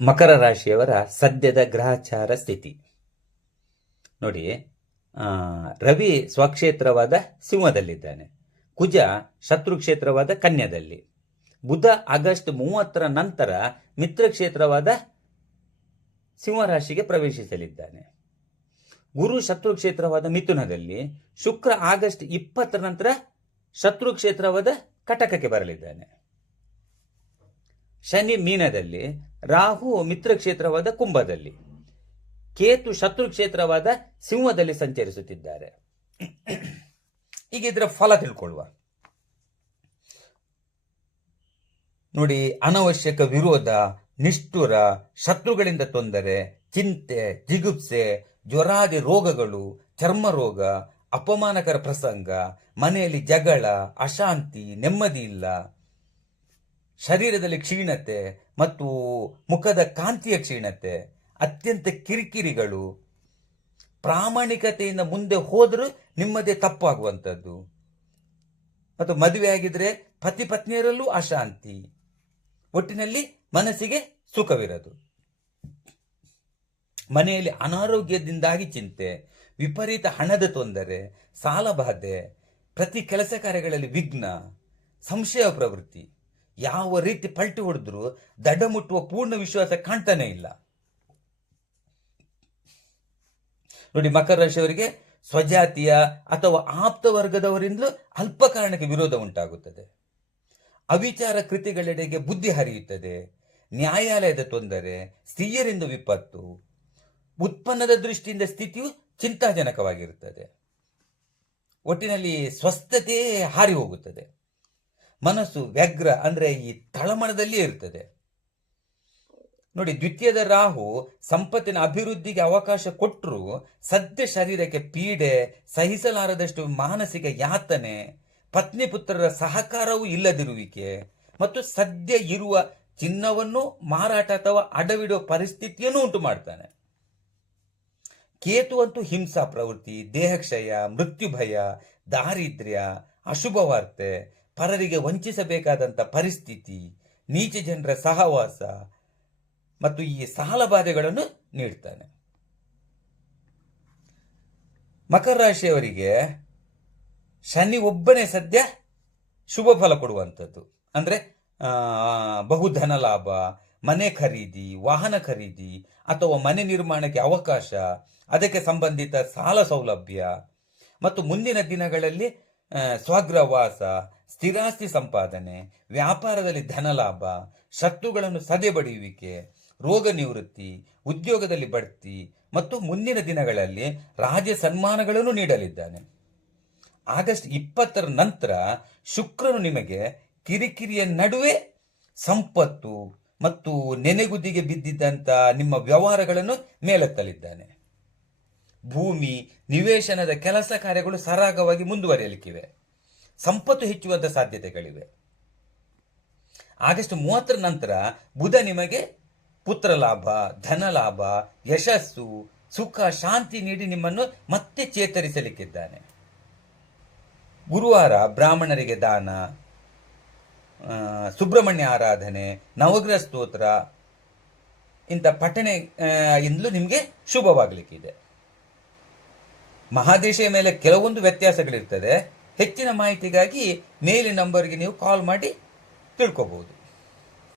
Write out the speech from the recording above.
ಮಕರ ರಾಶಿಯವರ ಸದ್ಯದ ಗ್ರಹಚಾರ ಸ್ಥಿತಿ. ನೋಡಿ ರವಿ ಸ್ವಕ್ಷೇತ್ರವಾದ ಸಿಂಹದಲ್ಲಿದ್ದಾನೆ. ಕುಜ ಶತ್ರು ಕ್ಷೇತ್ರವಾದ ಕನ್ಯದಲ್ಲಿ. ಬುಧ ಆಗಸ್ಟ್ ಮೂವತ್ತರ ನಂತರ ಮಿತ್ರ ಕ್ಷೇತ್ರವಾದ ಸಿಂಹರಾಶಿಗೆ ಪ್ರವೇಶಿಸಲಿದ್ದಾನೆ. ಗುರು ಶತ್ರು ಕ್ಷೇತ್ರವಾದ ಮಿಥುನದಲ್ಲಿ ಶುಕ್ರ ಆಗಸ್ಟ್ ಇಪ್ಪತ್ತರ ನಂತರ ಶತ್ರು ಕ್ಷೇತ್ರವಾದ ಕಟಕಕ್ಕೆ ಬರಲಿದ್ದಾನೆ. ಶನಿ ಮೀನದಲ್ಲಿ ರಾಹು ಮಿತ್ರ ಕ್ಷೇತ್ರವಾದ ಕುಂಭದಲ್ಲಿ, ಕೇತು ಶತ್ರು ಕ್ಷೇತ್ರವಾದ ಸಿಂಹದಲ್ಲಿ ಸಂಚರಿಸುತ್ತಿದ್ದಾರೆ. ಈಗ ಇದರ ಫಲ ತಿಳ್ಕೊಳ್ಳುವ. ನೋಡಿ, ಅನವಶ್ಯಕ ವಿರೋಧ, ನಿಷ್ಠುರ, ಶತ್ರುಗಳಿಂದ ತೊಂದರೆ, ಚಿಂತೆ, ಜಿಗುಪ್ಸೆ, ಜ್ವರಾದಿ ರೋಗಗಳು ಚರ್ಮ ರೋಗ ಅಪಮಾನಕರ ಪ್ರಸಂಗ, ಮನೆಯಲ್ಲಿ ಜಗಳ, ಅಶಾಂತಿ, ನೆಮ್ಮದಿ ಇಲ್ಲ. ಶರೀರದಲ್ಲಿ ಕ್ಷೀಣತೆ ಮತ್ತು ಮುಖದ ಕಾಂತಿಯ ಕ್ಷೀಣತೆ, ಅತ್ಯಂತ ಕಿರಿಕಿರಿಗಳು ಪ್ರಾಮಾಣಿಕತೆಯಿಂದ ಮುಂದೆ ಹೋದರೂ ನಿಮ್ಮದೇ ತಪ್ಪಾಗುವಂಥದ್ದು. ಮತ್ತು ಮದುವೆ ಆಗಿದ್ರೆ ಪತಿ ಪತ್ನಿಯರಲ್ಲೂ ಅಶಾಂತಿ. ಒಟ್ಟಿನಲ್ಲಿ ಮನಸ್ಸಿಗೆ ಸುಖವಿರದು. ಮನೆಯಲ್ಲಿ ಅನಾರೋಗ್ಯದಿಂದಾಗಿ ಚಿಂತೆ, ವಿಪರೀತ ಹಣದ ತೊಂದರೆ, ಸಾಲಬಾಧೆ, ಪ್ರತಿ ಕೆಲಸ ಕಾರ್ಯಗಳಲ್ಲಿ ವಿಘ್ನ, ಸಂಶಯ ಪ್ರವೃತ್ತಿ. ಯಾವ ರೀತಿ ಪಲ್ಟಿ ಹೊಡೆದ್ರು ದಡ ಮುಟ್ಟುವ ಪೂರ್ಣ ವಿಶ್ವಾಸ ಕಾಣ್ತಾನೆ ಇಲ್ಲ. ನೋಡಿ, ಮಕರ ರಾಶಿಯವರಿಗೆ ಸ್ವಜಾತಿಯ ಅಥವಾ ಆಪ್ತ ವರ್ಗದವರಿಂದಲೂ ಅಲ್ಪ ಕಾರಣಕ್ಕೆ ವಿರೋಧ ಉಂಟಾಗುತ್ತದೆ. ಅವಿಚಾರ ಕೃತಿಗಳೆಡೆಗೆ ಬುದ್ಧಿ ಹರಿಯುತ್ತದೆ, ನ್ಯಾಯಾಲಯದ ತೊಂದರೆ, ಸ್ತ್ರೀಯರಿಂದ ವಿಪತ್ತು, ಉತ್ಪನ್ನದ ದೃಷ್ಟಿಯಿಂದ ಸ್ಥಿತಿಯು ಚಿಂತಾಜನಕವಾಗಿರುತ್ತದೆ. ಒಟ್ಟಿನಲ್ಲಿ ಸ್ವಸ್ಥತೆಯೇ ಹಾರಿ ಹೋಗುತ್ತದೆ. ಮನಸ್ಸು ವ್ಯಗ್ರ ಅಂದ್ರೆ ಈ ತಳಮಣದಲ್ಲಿಯೇ ಇರ್ತದೆ. ನೋಡಿ, ದ್ವಿತೀಯದ ರಾಹು ಸಂಪತ್ತಿನ ಅಭಿವೃದ್ಧಿಗೆ ಅವಕಾಶ ಕೊಟ್ಟರು ಸದ್ಯ ಶರೀರಕ್ಕೆ ಪೀಡೆ, ಸಹಿಸಲಾರದಷ್ಟು ಮಾನಸಿಕ ಯಾತನೆ, ಪತ್ನಿ ಪುತ್ರರ ಸಹಕಾರವೂ ಇಲ್ಲದಿರುವಿಕೆ ಮತ್ತು ಸದ್ಯ ಇರುವ ಚಿನ್ನವನ್ನು ಮಾರಾಟ ಅಥವಾ ಅಡವಿಡುವ ಪರಿಸ್ಥಿತಿಯನ್ನು ಉಂಟು ಮಾಡ್ತಾನೆ. ಕೇತು ಅಂತೂ ಹಿಂಸಾ ಪ್ರವೃತ್ತಿ, ದೇಹಕ್ಷಯ ಮೃತ್ಯು ಭಯ ದಾರಿದ್ರ್ಯ ಅಶುಭ ವಾರ್ತೆ ಪರರಿಗೆ ವಂಚಿಸಬೇಕಾದಂಥ ಪರಿಸ್ಥಿತಿ ನೀಚ ಜನರ ಸಹವಾಸ ಮತ್ತು ಈ ಸಾಲ ಬಾಧೆಗಳನ್ನು ನೀಡ್ತಾನೆ. ಮಕರ ರಾಶಿಯವರಿಗೆ ಶನಿ ಒಬ್ಬನೇ ಸದ್ಯ ಶುಭ ಫಲ ಕೊಡುವಂಥದ್ದು. ಅಂದರೆ ಬಹುಧನ ಲಾಭ ಮನೆ ಖರೀದಿ ವಾಹನ ಖರೀದಿ ಅಥವಾ ಮನೆ ನಿರ್ಮಾಣಕ್ಕೆ ಅವಕಾಶ ಅದಕ್ಕೆ ಸಂಬಂಧಿತ ಸಾಲ ಸೌಲಭ್ಯ ಮತ್ತು ಮುಂದಿನ ದಿನಗಳಲ್ಲಿ ಆ, ಸ್ವಗೃಹವಾಸ ಸ್ಥಿರಾಸ್ತಿ ಸಂಪಾದನೆ, ವ್ಯಾಪಾರದಲ್ಲಿ ಧನಲಾಭ ಶತ್ರುಗಳನ್ನು ಸದೆಬಡಿಯುವಿಕೆ ರೋಗ ನಿವೃತ್ತಿ, ಉದ್ಯೋಗದಲ್ಲಿ ಬಡ್ತಿ ಮತ್ತು ಮುಂದಿನ ದಿನಗಳಲ್ಲಿ ರಾಜ್ಯ ಸನ್ಮಾನಗಳನ್ನು ನೀಡಲಿದ್ದಾನೆ. ಆಗಸ್ಟ್ ಇಪ್ಪತ್ತರ ನಂತರ ಶುಕ್ರನು ನಿಮಗೆ ಕಿರಿಕಿರಿಯ ನಡುವೆ ಸಂಪತ್ತು ಮತ್ತು ನೆನೆಗುದಿಗೆ ಬಿದ್ದಿದ್ದಂಥ ನಿಮ್ಮ ವ್ಯವಹಾರಗಳನ್ನು ಮೇಲೆತ್ತಲಿದ್ದಾನೆ. ಭೂಮಿ, ನಿವೇಶನದ ಕೆಲಸ ಕಾರ್ಯಗಳು ಸರಾಗವಾಗಿ ಮುಂದುವರಿಯಲಿಕ್ಕಿವೆ. ಸಂಪತ್ತು ಹೆಚ್ಚುವಂಥ ಸಾಧ್ಯತೆಗಳಿವೆ. ಆಗಸ್ಟ್ ಮೂವತ್ತರ ನಂತರ ಬುಧ ನಿಮಗೆ ಪುತ್ರ ಲಾಭ, ಧನ ಲಾಭ, ಯಶಸ್ಸು, ಸುಖ, ಶಾಂತಿ ನೀಡಿ ನಿಮ್ಮನ್ನು ಮತ್ತೆ ಚೇತರಿಸಲಿಕ್ಕಿದ್ದಾನೆ. ಗುರುವಾರ ಬ್ರಾಹ್ಮಣರಿಗೆ ದಾನ ಸುಬ್ರಹ್ಮಣ್ಯ ಆರಾಧನೆ, ನವಗ್ರಹ ಸ್ತೋತ್ರ, ಇಂಥ ಪಠಣೆ ಎಂದಲೂ ಇಂದಲೂ ನಿಮಗೆ ಶುಭವಾಗಲಿಕ್ಕಿದೆ. ಮಹಾದೇಶಿಯ ಮೇಲೆ ಕೆಲವೊಂದು ವ್ಯತ್ಯಾಸಗಳಿರ್ತದೆ. ಹೆಚ್ಚಿನ ಮಾಹಿತಿಗಾಗಿ ಮೇಲಿನ ನಂಬರ್ಗೆ ನೀವು ಕಾಲ್ ಮಾಡಿ ತಿಳ್ಕೋಬಹುದು